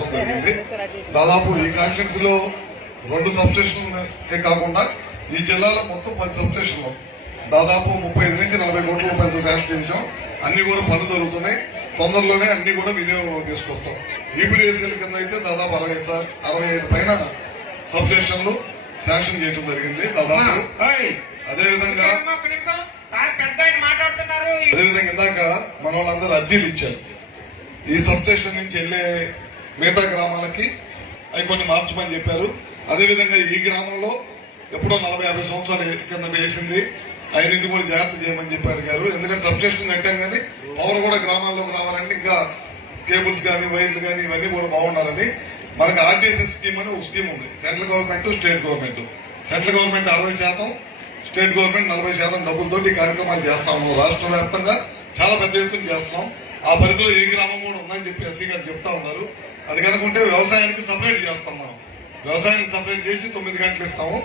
చెప్పడం జరిగింది దాదాపు ఈ కాన్స్టిట్యూన్సీ లో రెండు సబ్స్టేషన్లే కాకుండా ఈ జిల్లాలో మొత్తం పది సబ్స్టేషన్లు. దాదాపు ముప్పై ఐదు నుంచి నలభై కోట్ల రూపాయలతో శాంక్షన్ అన్ని కూడా పనులు జరుగుతున్నాయి. తొందరలోనే అన్ని కూడా వినియోగంలో తీసుకొస్తాం. ఈపీడీఎస్ఎల్ కింద అయితే దాదాపు అరవై అరవై ఐదు పైన సబ్స్టేషన్లు శాంక్షన్ చేయడం జరిగింది. దాదాపు అదేవిధంగా అదేవిధంగా ఇందాక మన వాళ్ళందరూ అర్జీలు ఇచ్చారు. ఈ సబ్ స్టేషన్ నుంచి వెళ్ళే మిగతా గ్రామాలకి అవి కొన్ని మార్చమని చెప్పారు. అదేవిధంగా ఈ గ్రామంలో ఎప్పుడో నలభై యాభై సంవత్సరాల కింద వేసింది. అవన్నీ కూడా జాగ్రత్త చేయమని చెప్పి అడిగారు. ఎందుకంటే సబ్స్టేషన్ కట్టాం కానీ పవర్ కూడా గ్రామాల్లోకి రావాలంటే ఇంకా కేబుల్స్ కానీ వైర్లు కానీ ఇవన్నీ కూడా బాగుండాలని. మనకి ఆర్టీసీ స్కీమ్ అని ఒక స్కీమ్ ఉంది. Central government state government. Central government అరవై శాతం స్టేట్ గవర్నమెంట్ నలభై శాతం డబ్బులతో ఈ కార్యక్రమాలు చేస్తా ఉన్నాం. రాష్ట్ర వ్యాప్తంగా చాలా పెద్ద ఎత్తున చేస్తున్నాం. ఆ పరిధిలో ఏ గ్రామం కూడా ఉందని చెప్పి ఎస్సీ గారు చెప్తా ఉన్నారు. అది కనుకుంటే వ్యవసాయానికి సపరేట్ చేస్తాం మనం. వ్యవసాయానికి సపరేట్ చేసి తొమ్మిది గంటలు ఇస్తాము.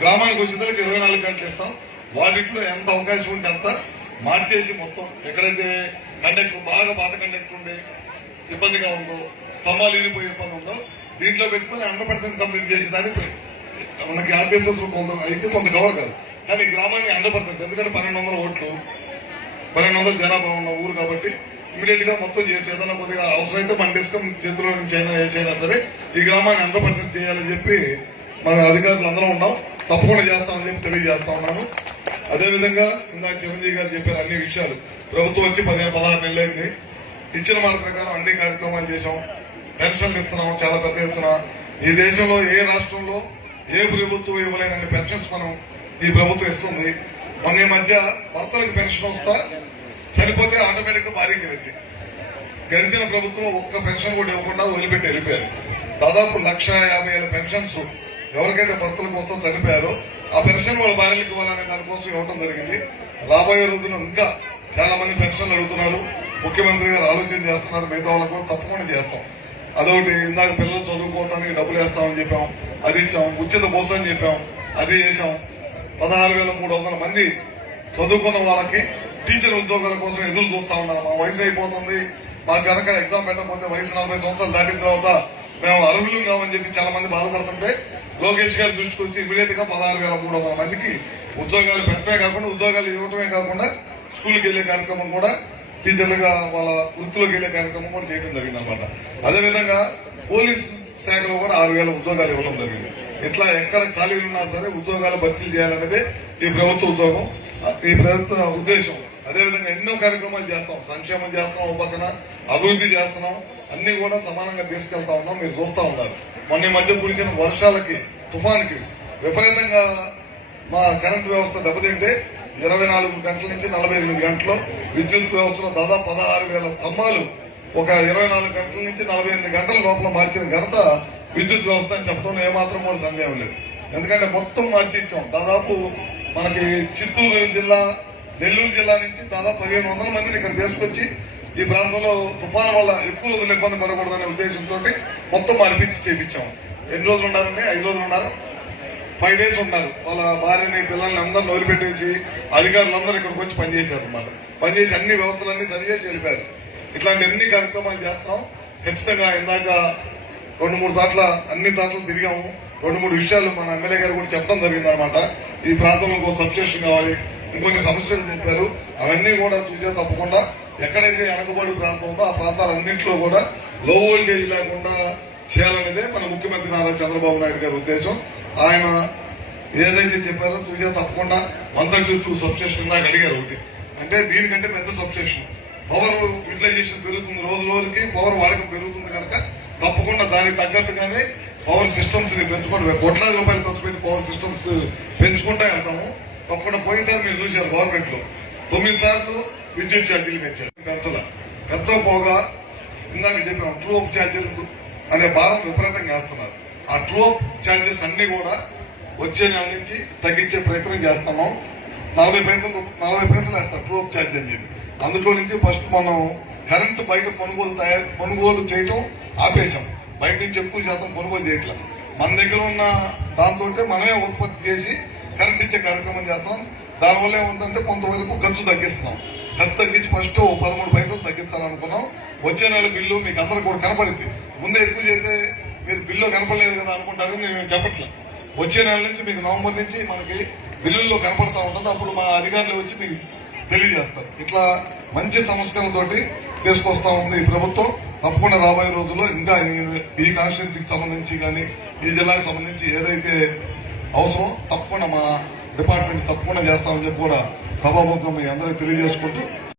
గ్రామానికి వచ్చేసరికి ఇరవై నాలుగు గంటలు ఇస్తాం. వాటిలో ఎంత అవకాశం ఉంటే అంత మార్చేసి మొత్తం ఎక్కడైతే కండక్టర్ బాగా పాత కండక్టర్ ఉండే ఇబ్బందిగా ఉందో స్తంభాలు ఇరిగిపోయే ఇబ్బంది ఉందో దీంట్లో పెట్టుకుని హండ్రెడ్ పర్సెంట్ కంప్లీట్ చేసేదానికి మనకి ఆర్బీఎస్ఎస్ కొంత అయితే కొంత కవర్ కాదు. కానీ గ్రామాన్ని హండ్రెడ్ పర్సెంట్ ఎందుకంటే పన్నెండు వందల ఓట్లు పన్నెండు వందల జనాభా ఉన్న ఊరు కాబట్టి ఇమీడియట్గా మొత్తం చేసి ఏదైనా కొద్దిగా అవసరమైతే మన డిస్కమ్ చేతిలో నుంచి అయినా ఏసైనా సరే. ఈ గ్రామాన్ని హండ్రెడ్ పర్సెంట్ చేయాలని చెప్పి మన అధికారులు అందరం ఉన్నాం. తప్పకుండా చేస్తామని చెప్పి తెలియజేస్తా ఉన్నాను. అదేవిధంగా ఇందాక చిరంజీవి గారు చెప్పారు అన్ని విషయాలు. ప్రభుత్వం వచ్చి పదిహేను పదహారు నెలలైంది ఇచ్చిన మాట ప్రకారం అన్ని కార్యక్రమాలు చేశాం. పెన్షన్లు ఇస్తున్నాం చాలా పెద్ద ఎత్తున. ఈ దేశంలో ఏ రాష్ట్రంలో ఏ ప్రభుత్వం ఇవ్వలేనన్ని పెన్షన్స్ మనం ఈ ప్రభుత్వం ఇస్తుంది. మొన్న ఈ మధ్య భర్తలకు పెన్షన్ వస్తా చనిపోతే ఆటోమేటిక్గా భార్యకి వెళ్తుంది గడిచిన ప్రభుత్వం ఒక్క పెన్షన్ కూడా ఇవ్వకుండా వదిలిపెట్టి వెళ్ళిపోయారు. దాదాపు లక్ష యాభై ఏళ్ళ పెన్షన్స్ ఎవరికైతే భర్తల కోసం చనిపోయారో ఆ పెన్షన్ వాళ్ళ భార్యలకు ఇవ్వాలనే దానికోసం ఇవ్వడం జరిగింది. రాబోయే రోజున ఇంకా చాలా మంది పెన్షన్లు అడుగుతున్నారు. ముఖ్యమంత్రి గారు ఆలోచన చేస్తున్నారు. మిగతా వాళ్ళకు కూడా తప్పకుండా చేస్తాం. అదొకటి ఇందాక పిల్లలు చదువుకోవడానికి డబ్బులు వేస్తామని చెప్పాం. అది ఇచ్చాం. ఉచిత భోజనం చెప్పాం. అది చేశాం. పదహారు వేల మూడు వందల మంది చదువుకున్న వాళ్ళకి టీచర్ ఉద్యోగాల కోసం ఎదురు చూస్తా ఉన్నారు. మా వయసు అయిపోతుంది. మాకు కనుక ఎగ్జామ్ పెట్టకపోతే వయసు నలభై సంవత్సరాలు దాటిన తర్వాత మేము అర్హులు కావని చెప్పి చాలా మంది బాధపడుతుంటే లోకేష్ గారి దృష్టికి వచ్చి ఇమీడియట్గా పదహారు వేల మూడు వందల మందికి ఉద్యోగాలు పెట్టడమే కాకుండా ఉద్యోగాలు ఇవ్వటమే కాకుండా స్కూల్కి వెళ్ళే కార్యక్రమం కూడా టీచర్లుగా వాళ్ళ వృత్తిలోకి వెళ్ళే కార్యక్రమం కూడా చేయడం జరిగింది అనమాట అదేవిధంగా పోలీస్ శాఖలో కూడా ఆరు వేల ఉద్యోగాలు ఇవ్వడం జరిగింది. ఇట్లా ఎక్కడ ఖాళీలు ఉన్నా సరే ఉద్యోగాలు భర్తీలు చేయాలనేదే ఈ ప్రభుత్వ ఉద్యోగం. ఈ ప్రభుత్వ ఉద్దేశం. అదేవిధంగా ఎన్నో కార్యక్రమాలు చేస్తాం. సంక్షేమం చేస్తాం ఒక పక్కన అభివృద్ధి చేస్తున్నాం. అన్ని కూడా సమానంగా తీసుకెళ్తా ఉన్నాం మీరు చూస్తూ ఉన్నారు. మొన్న ఈ మధ్య కురిసిన వర్షాలకి తుఫాన్కి విపరీతంగా మా కరెంటు వ్యవస్థ దెబ్బతింటే ఇరవై నాలుగు గంటల నుంచి నలభై ఎనిమిది గంటలు విద్యుత్ వ్యవస్థలో దాదాపు పదహారు వేల స్తంభాలు ఒక ఇరవై నాలుగు గంటల నుంచి నలభై ఎనిమిది గంటల లోపల మార్చిన ఘనత విద్యుత్ వ్యవస్థ అని చెప్పడంలో ఏమాత్రం కూడా సందేహం లేదు. ఎందుకంటే మొత్తం మార్చి ఇచ్చాం దాదాపు మనకి చిత్తూరు జిల్లా నెల్లూరు జిల్లా నుంచి దాదాపు పదిహేను వందల మందిని ఇక్కడ తీసుకొచ్చి ఈ ప్రాంతంలో తుఫాను వల్ల ఎక్కువ రోజులు ఇబ్బంది పడకూడదనే ఉద్దేశంతో మొత్తం మార్పించి చేయించాము ఎన్ని రోజులు ఉన్నారండి ఐదు రోజులు ఉన్నారు ఫైవ్ డేస్ ఉన్నారు వాళ్ళ భార్యని పిల్లల్ని అందరూ వదిలిపెట్టేసి పెట్టేసి అధికారులందరూ ఇక్కడికి వచ్చి పనిచేశారు అనమాట పనిచేసి అన్ని వ్యవస్థలన్నీ సరిచేసి వెళ్ళిపోయారు ఇట్లాంటి ఎన్ని కార్యక్రమాలు చేస్తున్నాం? ఖచ్చితంగా ఇందాక రెండు మూడు చోట్ల అన్ని సార్లు తిరిగాము. రెండు మూడు విషయాలు మన ఎమ్మెల్యే గారు కూడా చెప్పడం జరిగింది అనమాట ఈ ప్రాంతంలో ఇంకో సబ్స్టేషన్ కావాలి. ఇంకొన్ని సమస్యలు చెప్పారు. అవన్నీ కూడా చూసే తప్పకుండా ఎక్కడైతే వెనకబడి ప్రాంతం ఉందో ఆ ప్రాంతాలన్నింటిలో కూడా లో వోల్టేజ్ లేకుండా చేయాలనేదే మన ముఖ్యమంత్రి నారా చంద్రబాబు నాయుడు గారి ఉద్దేశం. ఆయన ఏదైతే చెప్పారో చూసే తప్పకుండా వన్ చుట్టూ సబ్స్టేషన్ ఇందాక అడిగారు ఒకటి. అంటే దీనికంటే పెద్ద సబ్స్టేషన్ పవర్ యూటిలైజేషన్ పెరుగుతుంది రోజు రోజుకి పవర్ వాడకం పెరుగుతుంది కనుక తప్పకుండా దానికి తగ్గట్టుగానే పవర్ సిస్టమ్స్ని పెంచుకుంటూ కోట్లాది రూపాయలు ఖర్చు పెట్టి పవర్ సిస్టమ్స్ పెంచుకుంటా వెళ్తాము. తప్పకుండా పోయినసారి మీరు చూశారు గవర్నమెంట్లో తొమ్మిది సార్లు విద్యుత్ ఛార్జీలు పెంచారు. పెంచల పెంచకపోగా ఇందాక చెప్పిన ట్రూ అప్ ఛార్జీలు అనే భారం విపరీతంగా వేస్తున్నారు. ఆ ట్రూ అప్ ఛార్జెస్ అన్ని కూడా వచ్చే నెల నుంచి తగ్గించే ప్రయత్నం చేస్తున్నాం. నలభై పైసలు నలభై పైసలు వేస్తారు ట్రూ అప్ ఛార్జ్ అని చెప్పి. అందులో నుంచి ఫస్ట్ మనం కరెంటు బయట కొనుగోలు తయారు కొనుగోలు చేయటం ఆపేశాం. బయట నుంచి ఎక్కువ శాతం కొనుగోలు చేయట్లేదు మన దగ్గర ఉన్న దాంతో మనమే ఉత్పత్తి చేసి కరెంట్ ఇచ్చే కార్యక్రమం చేస్తాం. దానివల్ల ఏముందంటే కొంతవరకు ఖర్చు తగ్గిస్తున్నాం. ఖర్చు తగ్గించి ఫస్ట్ పదమూడు పైసలు తగ్గించాలనుకున్నాం. వచ్చే నెల బిల్లు మీకు అందరూ కూడా కనపడింది. ముందే ఎక్కువ చేస్తే మీరు బిల్లు కనపడలేదు కదా అనుకుంటారు నేను చెప్పట్లేదు వచ్చే నెల నుంచి మీకు నవంబర్ నుంచి మనకి బిల్లుల్లో కనపడతా ఉంటుంది. అప్పుడు మా అధికారులు వచ్చి మీకు తెలియజేస్తారు. ఇట్లా మంచి సంస్కరణలతోటి తీసుకొస్తా ఉంది ఈ ప్రభుత్వం. తప్పకుండా రాబోయే రోజుల్లో ఇంకా ఈ- ఈ కాన్స్టిట్యున్సీకి సంబంధించి కానీ ఈ జిల్లాకు సంబంధించి ఏదైతే అవసరం తప్పకుండా మా డిపార్ట్మెంట్ తప్పకుండా చేస్తామని చెప్పి కూడా సభాముఖం మీ అందరికీ తెలియజేసుకుంటూ